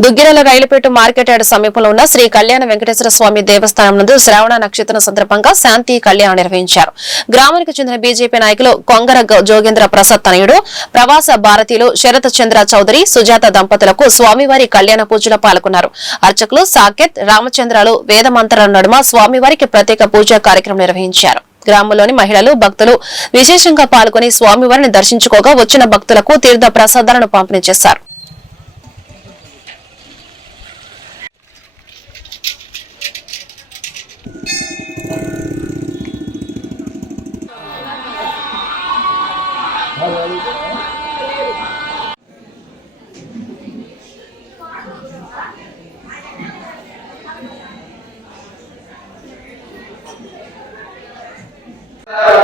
Duggirala Railpet market yard సమీపంలో ఉన్న శ్రీ కళ్యాణ వెంకటేశ్వర స్వామి దేవస్థానం నందు శ్రావణ నక్షత్రం సందర్భంగా శాంతి కళ్యాణం నిర్వహించారు. గ్రామానికి చెందిన బీజేపీ నాయకులు కొంగర గ- జోగేంద్ర ప్రసాద్ తనయుడు ప్రవాస భారతీయులు శరత్ చంద్ర చౌదరి సుజాత దంపతులకు స్వామివారి కళ్యాణ పూజలో పాల్గొన్నారు. అర్చకులు సాకేత్ రామచంద్రాలు వేదమంత్రాల నడుమ స్వామివారికి ప్రత్యేక పూజా కార్యక్రమం నిర్వహించారు. గ్రామంలోని మహిళలు భక్తులు విశేషంగా పాల్గొని స్వామివారిని దర్శించుకోగా వచ్చిన భక్తులకు తీర్థ ప్రసాదాలను పంపిణీ చేశారు. Uh...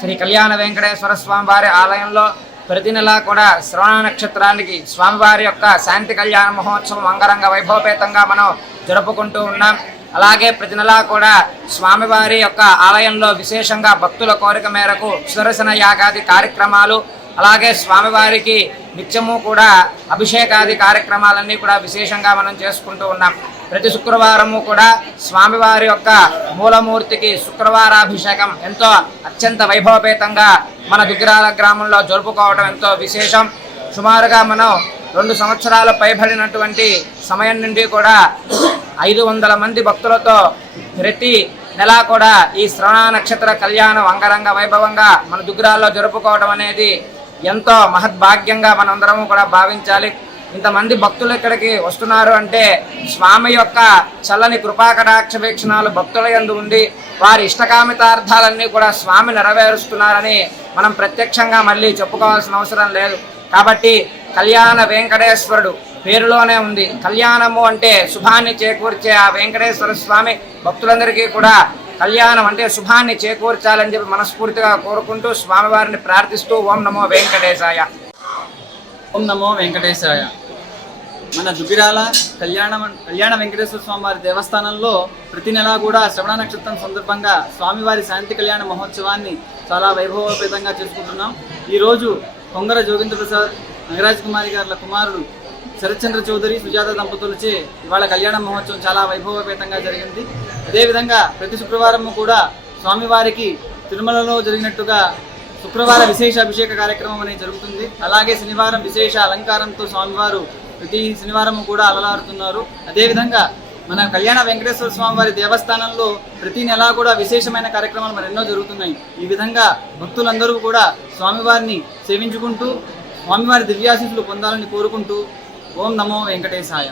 శ్రీ కళ్యాణ వెంకటేశ్వర స్వామి వారి ఆలయంలో ప్రతి నెలా కూడా శ్రవణ నక్షత్రానికి స్వామివారి యొక్క శాంతి కళ్యాణ మహోత్సవం అంగరంగ వైభవపేతంగా మనం జరుపుకుంటూ ఉన్నాం. అలాగే ప్రతి నెలా కూడా స్వామివారి యొక్క ఆలయంలో విశేషంగా భక్తుల కోరిక మేరకు సుదర్శన యాగాది కార్యక్రమాలు అలాగే స్వామివారికి నిత్యము కూడా అభిషేకాది కార్యక్రమాలన్నీ కూడా విశేషంగా మనం చేసుకుంటూ ఉన్నాం. ప్రతి శుక్రవారము కూడా స్వామివారి యొక్క మూలమూర్తికి శుక్రవారాభిషేకం ఎంతో అత్యంత వైభవపేతంగా మన దుగ్గిరాల గ్రామంలో జరుపుకోవడం ఎంతో విశేషం. సుమారుగా మనం రెండు సంవత్సరాలు పైబడినటువంటి సమయం నుండి కూడా ఐదు వందల మంది భక్తులతో ప్రతి నెలా కూడా ఈ శ్రవణ నక్షత్ర కళ్యాణం అంగరంగ వైభవంగా మన దుగ్గిరాల్లో జరుపుకోవడం అనేది ఎంతో మహద్భాగ్యంగా మనందరము కూడా భావించాలి. ఇంతమంది భక్తులు ఇక్కడికి వస్తున్నారు అంటే స్వామి యొక్క చల్లని కృపాకటాక్ష వీక్షణాలు భక్తుల ఎందు ఉండి వారి ఇష్టకామితార్థాలన్నీ కూడా స్వామి నెరవేరుస్తున్నారని మనం ప్రత్యక్షంగా మళ్ళీ చెప్పుకోవాల్సిన అవసరం లేదు. కాబట్టి కళ్యాణ వెంకటేశ్వరుడు పేరులోనే ఉంది. కళ్యాణము అంటే శుభాన్ని చేకూర్చే ఆ వెంకటేశ్వర స్వామి భక్తులందరికీ కూడా కళ్యాణం అంటే శుభాన్ని చేకూర్చాలని చెప్పి మనస్ఫూర్తిగా కోరుకుంటూ స్వామివారిని ప్రార్థిస్తూ ఓం నమో వెంకటేశాయ. ఓం నమో వెంకటేశాయ. మన దుగ్గిరాల కళ్యాణ కళ్యాణ వెంకటేశ్వర స్వామి వారి దేవస్థానంలో ప్రతి నెలా కూడా శ్రవణ నక్షత్రం సందర్భంగా స్వామివారి శాంతి కళ్యాణ మహోత్సవాన్ని చాలా వైభవపేతంగా చేసుకుంటున్నాం. ఈరోజు కొంగర జోగేంద్ర ప్రసాద్ నగరాజ్ కుమారి గారి కుమారుడు శరత్చంద్ర చౌదరి సుజాత దంపతులచే ఇవాళ కళ్యాణ మహోత్సవం చాలా వైభవపేతంగా జరిగింది. అదేవిధంగా ప్రతి శుక్రవారము కూడా స్వామివారికి తిరుమలలో జరిగినట్టుగా శుక్రవార విశేష అభిషేక కార్యక్రమం అనేది జరుగుతుంది. అలాగే శనివారం విశేష అలంకారంతో స్వామివారు ప్రతి శనివారం కూడా అలలాడుతున్నారు. అదేవిధంగా మన కళ్యాణ వెంకటేశ్వర స్వామి వారి దేవస్థానంలో ప్రతి నెలా కూడా విశేషమైన కార్యక్రమాలు మరెన్నో జరుగుతున్నాయి. ఈ విధంగా భక్తులందరూ కూడా స్వామివారిని సేవించుకుంటూ స్వామివారి దివ్యాశీసులు పొందాలని కోరుకుంటూ ఓం నమో వెంకటేశాయ.